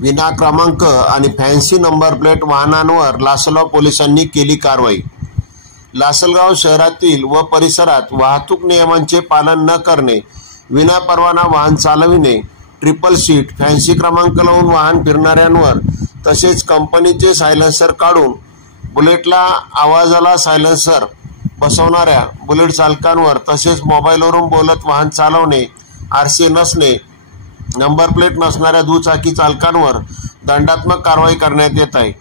विना क्रमांक आणि फॅन्सी नंबर प्लेट वाहनांवर लासलगाव पोलिसांनी केली कारवाई। लासलगाव शहरातील व परिसरात वाहतूक नियमांचे पालन न करणे, विना परवाना वाहन चालविणे, ट्रिपल सीट, फॅन्सी क्रमांक लावून वाहन फिरणाऱ्यांवर तसेच कंपनीचे सायलेन्सर काढून बुलेटला आवाजाला सायलेन्सर बसवणाऱ्या बुलेट चालकांवर तसेच मोबाईलवरून बोलत वाहन चालवणे, आरसी नसणे, नंबर प्लेट नसणाऱ्या दुचाकी चालकांवर दंडात्मक कारवाई करण्यात येत आहे।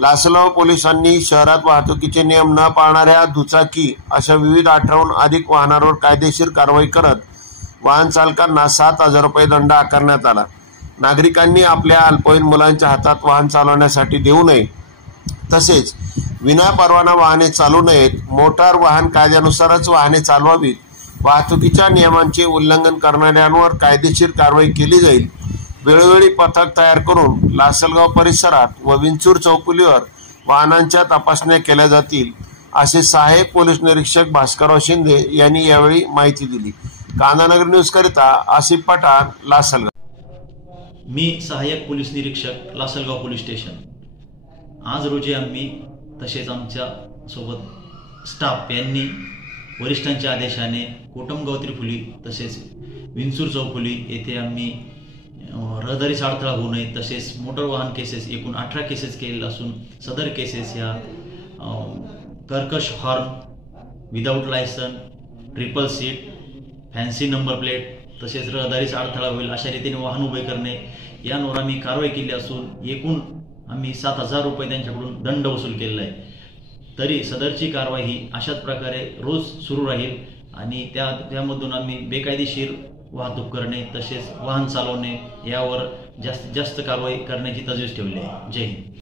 लासलगाव पोलिसांनी शहरात वाहतुकीचे नियम न पाळणाऱ्या दुचाकी अशा विविध 18हून अधिक वाहनांवर कायदेशीर कारवाई करत वाहन चालकांना 7,000 रुपये दंड आकारण्यात आला। नागरिकांनी आपल्या अल्पवयीन मुलांच्या हातात वाहन चालवण्यासाठी देऊ नये, तसेच विना परवाना वाहने चालवू नयेत, मोटार वाहन कायद्यानुसारच वाहने चालवावीत, वाहतुकीच्या नियमांचे उल्लंघन करणाऱ्यांवर कायदेशीर कारवाई केली जाईल। वेळोवेळी पथक तयार करून लासलगाव परिसरात व विंचूर चौफुलीवर वाहनांच्या तपासण्या केल्या जातील, असे सहाय्यक पोलीस निरीक्षक भास्करराव शिंदे यांनी यावेळी माहिती दिली। कांदानगर न्यूज करिता आसिफ पठाण, लासलगाव। मी सहाय्यक पोलीस निरीक्षक लासलगाव पोलीस स्टेशन। आज रोजी आम्ही तसेच आमच्या सोबत स्टाफ यांनी वरिष्ठांच्या आदेशाने कोटमगाव त्रिफुली तसेच विंचूर चौफुली येथे आम्ही रहदारीचा अडथळा होऊ नये तसेच मोटर वाहन केसेस एकूण 18 केसेस केलेले असून सदर केसेस ह्या कर्कश horn, without licence, triple seat, fancy number plate तसेच रहदारीचा अडथळा होईल अशा रीतीने वाहन उभे करणे यांवर आम्ही कारवाई केली असून एकूण आम्ही 7,000 रुपये त्यांच्याकडून दंड वसूल केलेला आहे। तरी सदरची कारवाई ही अशाच प्रकारे रोज सुरू राहील आणि त्यामधून आम्ही बेकायदेशीर वाहतूक करणे तसेच वाहन चालवणे यावर जास्तीत जास्त कारवाई करण्याची तजवीज ठेवली आहे। जय हिंद।